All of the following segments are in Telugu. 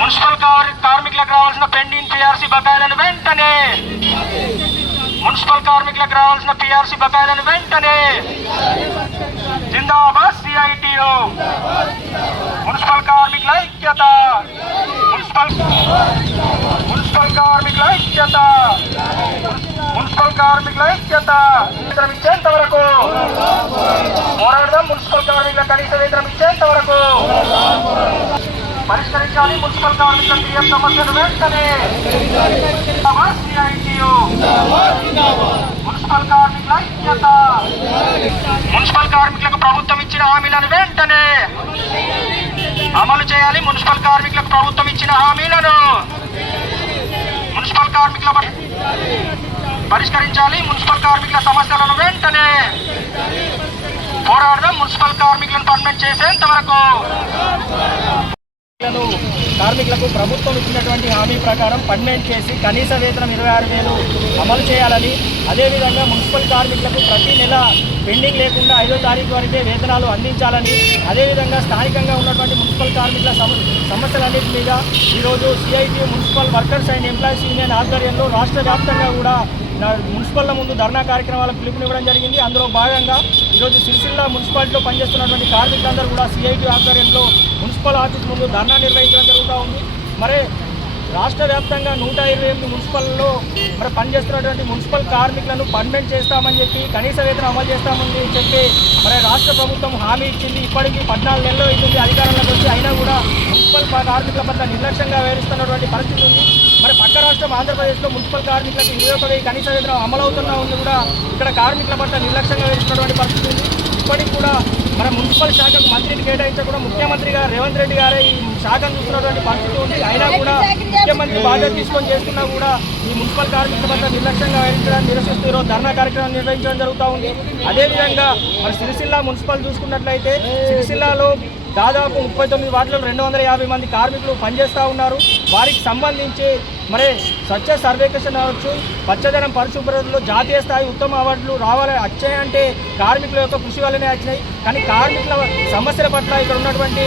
మున్సిపల్ కార్మికులకు రావాల్సిన పెండింగ్ పిఆర్సీ బకాయిలను వెంటనే మున్సిపల్ కార్మికులకు రావాల్సిన పిఆర్సీ బకాయిలను వెంటనే జిందాబాద్ సిఐటియు మున్సిపల్ కార్మికుల ఐక్యత మున్సిపల్ మున్సిపల్ కార్మికుల ఐక్యత మున్సిపల్ కార్మికుల ఐక్యత వేతనం ఇచ్చేంత వరకు పోరాడదాం మున్సిపల్ కార్మికుల కనీస వేతనం ఇచ్చేంత వరకు పరిష్కరించాలి మున్సిపల్ కార్మికుల పిఎఫ్ సమస్యను వెంటనే మున్సిపల్ కార్మికుల ఐక్యత మున్సిపల్ కార్మికులకు ప్రభుత్వం ఇచ్చిన హామీలను వెంటనే అమలు చేయాలి మున్సిపల్ కార్మికులకు ప్రభుత్వం ఇచ్చిన హామీలను మున్సిపల్ కార్మికుల పరిష్కరించాలి మున్సిపల్ కార్మికుల సమస్యలను వెంటనే పోరాడడం మున్సిపల్ కార్మికులను పర్మనెంట్ చేసేంత వరకు కార్మికులకు ప్రభుత్వం ఇచ్చినటువంటి హామీ ప్రకారం పర్మనెంట్ చేసి కనీస వేతనం ఇరవై ఆరు వేలు అమలు చేయాలని అదేవిధంగా మున్సిపల్ కార్మికులకు ప్రతి నెల పెండింగ్ లేకుండా ఐదో తారీఖు వరకే వేతనాలు అందించాలని అదేవిధంగా స్థానికంగా ఉన్నటువంటి మున్సిపల్ కార్మికుల సమస్యలన్నింటి మీద ఈరోజు CIT municipal workers and employees union ఆధ్వర్యంలో రాష్ట్ర వ్యాప్తంగా కూడా మున్సిపల్ల ముందు ధర్నా కార్యక్రమాలకు పిలుపునివ్వడం జరిగింది అందులో భాగంగా ఈరోజు సిరిసిల్ల మున్సిపాలిటీలో పనిచేస్తున్నటువంటి కార్మికులందరూ కూడా సిఐటి ఆధ్వర్యంలో మున్సిపల్ ఆఫీస్ ముందు ధర్నా నిర్వహించడం జరుగుతూ ఉంది మరి రాష్ట్ర వ్యాప్తంగా నూట ఇరవై ఎనిమిది మున్సిపల్లో మరి పనిచేస్తున్నటువంటి మున్సిపల్ కార్మికులను పర్మనెంట్ చేస్తామని చెప్పి కనీస వేతనం అమలు చేస్తామని చెప్పి మరి రాష్ట్ర ప్రభుత్వం హామీ ఇచ్చింది ఇప్పటికీ పద్నాలుగు నెలలు అవుతుంది అధికారంలోకి వచ్చి అయినా కూడా మున్సిపల్ కార్మికుల పట్ల నిర్లక్ష్యంగా వ్యవహరిస్తున్నటువంటి పరిస్థితి ఉంది మరి పక్క రాష్ట్రం ఆంధ్రప్రదేశ్లో మున్సిపల్ కార్మికులకు ఇరవై ఒకటి కనీస వేతనం అమలవుతున్నా ఉంది కూడా ఇక్కడ కార్మికుల పట్ల నిర్లక్ష్యంగా వేరుస్తున్నటువంటి పరిస్థితి ఉంది ఇప్పటికి కూడా మన మున్సిపల్ శాఖకు మంత్రిని కేటాయించా కూడా ముఖ్యమంత్రి గారు రేవంత్ రెడ్డి గారే ఈ శాఖను చూస్తున్నటువంటి పరిస్థితి ఉంది అయినా కూడా ముఖ్యమంత్రి బాధ్యత తీసుకొని చేస్తున్నా కూడా ఈ మున్సిపల్ కార్మికుల పట్ల నిర్లక్ష్యంగా వహించడానికి నిరసిస్తూ ఈరోజు ధర్నా కార్యక్రమం నిర్వహించడం జరుగుతూ ఉంది అదేవిధంగా మన సిరిసిల్ల మున్సిపల్ చూసుకున్నట్లయితే సిరిసిల్లాలో దాదాపు ముప్పై తొమ్మిది వార్డులలో రెండు వందల యాభై మంది కార్మికులు పనిచేస్తూ ఉన్నారు వారికి సంబంధించి మరి స్వచ్ఛ సర్వేక్షణ అవచ్చు పచ్చదనం పరిశుభ్రతలో జాతీయ స్థాయి ఉత్తమ అవార్డులు రావాలి వచ్చాయంటే కార్మికుల యొక్క కృషి వల్లనే వచ్చినాయి కానీ కార్మికుల సమస్యల పట్ల ఇక్కడ ఉన్నటువంటి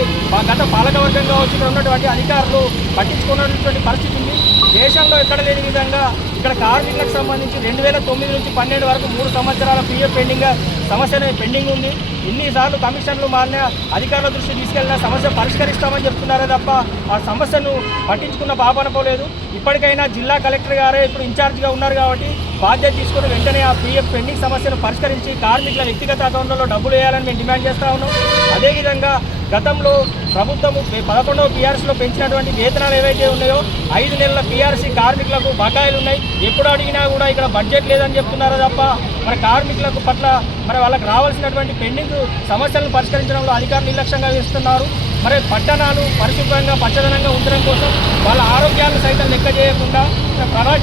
గత పాలకవర్గం కావచ్చు ఇక్కడ ఉన్నటువంటి అధికారులు పట్టించుకున్నటువంటి పరిస్థితి ఉంది దేశంలో ఎక్కడ లేని విధంగా ఇక్కడ కార్మికులకు సంబంధించి రెండు వేల తొమ్మిది నుంచి పన్నెండు వరకు మూడు సంవత్సరాల పీఎఫ్ పెండింగ్ సమస్య పెండింగ్ ఉంది ఇన్నిసార్లు కమిషన్లు మారిన అధికారుల దృష్టి తీసుకెళ్ళిన సమస్య పరిష్కరిస్తామని చెప్తున్నారే తప్ప ఆ సమస్యను పట్టించుకున్న పాపన పోలేదు ఇప్పటికైనా జిల్లా కలెక్టర్ గారే ఇప్పుడు ఇన్ఛార్జ్గా ఉన్నారు కాబట్టి బాధ్యత తీసుకుని వెంటనే ఆ పీఎఫ్ పెండింగ్ సమస్యను పరిష్కరించి కార్మికుల వ్యక్తిగత అకౌంట్లలో డబ్బులు వేయాలని మేము డిమాండ్ చేస్తా ఉన్నాం అదేవిధంగా గతంలో ప్రభుత్వము పదకొండవ పీఆర్సీలో పెంచినటువంటి వేతనాలు ఏవైతే ఉన్నాయో ఐదు నెలల పీఆర్సీ కార్మికులకు బకాయిలు ఉన్నాయి ఎప్పుడు అడిగినా కూడా ఇక్కడ బడ్జెట్ లేదని చెప్తున్నారా తప్ప మరి కార్మికులకు పట్ల మరి వాళ్ళకి రావాల్సినటువంటి పెండింగ్ సమస్యలను పరిష్కరించడంలో అధికారులు నిర్లక్ష్యంగా చేస్తున్నారు మరి పట్టణాలు పరిశుభ్రంగా పచ్చదనంగా ఉంచడం కోసం వాళ్ళ ఆరోగ్యాలను సైతం లెక్క చేయకుండా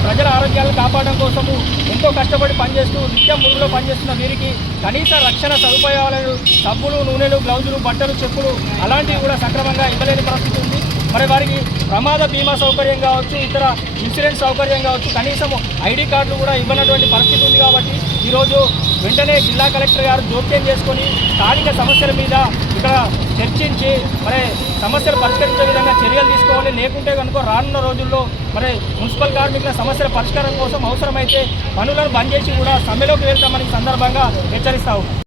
ప్రజల ఆరోగ్యాలను కాపాడడం కోసము ఎంతో కష్టపడి పనిచేస్తూ నిత్యం ముందులో పనిచేస్తున్న వీరికి కనీస రక్షణ సదుపాయాలను సబ్బులు నూనెలు గ్లౌజులు బట్టలు చెప్పులు అలాంటివి కూడా సక్రమంగా ఇవ్వలేని పరిస్థితి ఉంది మరి వారికి ప్రమాద బీమా సౌకర్యం కావచ్చు ఇతర ఇన్సూరెన్స్ సౌకర్యం కావచ్చు కనీసం ఐడి కార్డులు కూడా ఇవ్వనటువంటి పరిస్థితి ఉంది కాబట్టి ఈరోజు వెంటనే జిల్లా కలెక్టర్ గారు జోక్యం చేసుకొని స్థానిక సమస్యల మీద ఇక్కడ చర్చించి మరి సమస్యలు పరిష్కరించే విధంగా చర్యలు తీసుకోవాలి లేకుంటే కనుక రానున్న రోజుల్లో మరి మున్సిపల్ కార్మికుల సమస్యల పరిష్కారం కోసం అవసరమైతే పనులను బంద్ చేసి కూడా సమ్మెలోకి వెళ్తామని సందర్భంగా హెచ్చరిస్తాము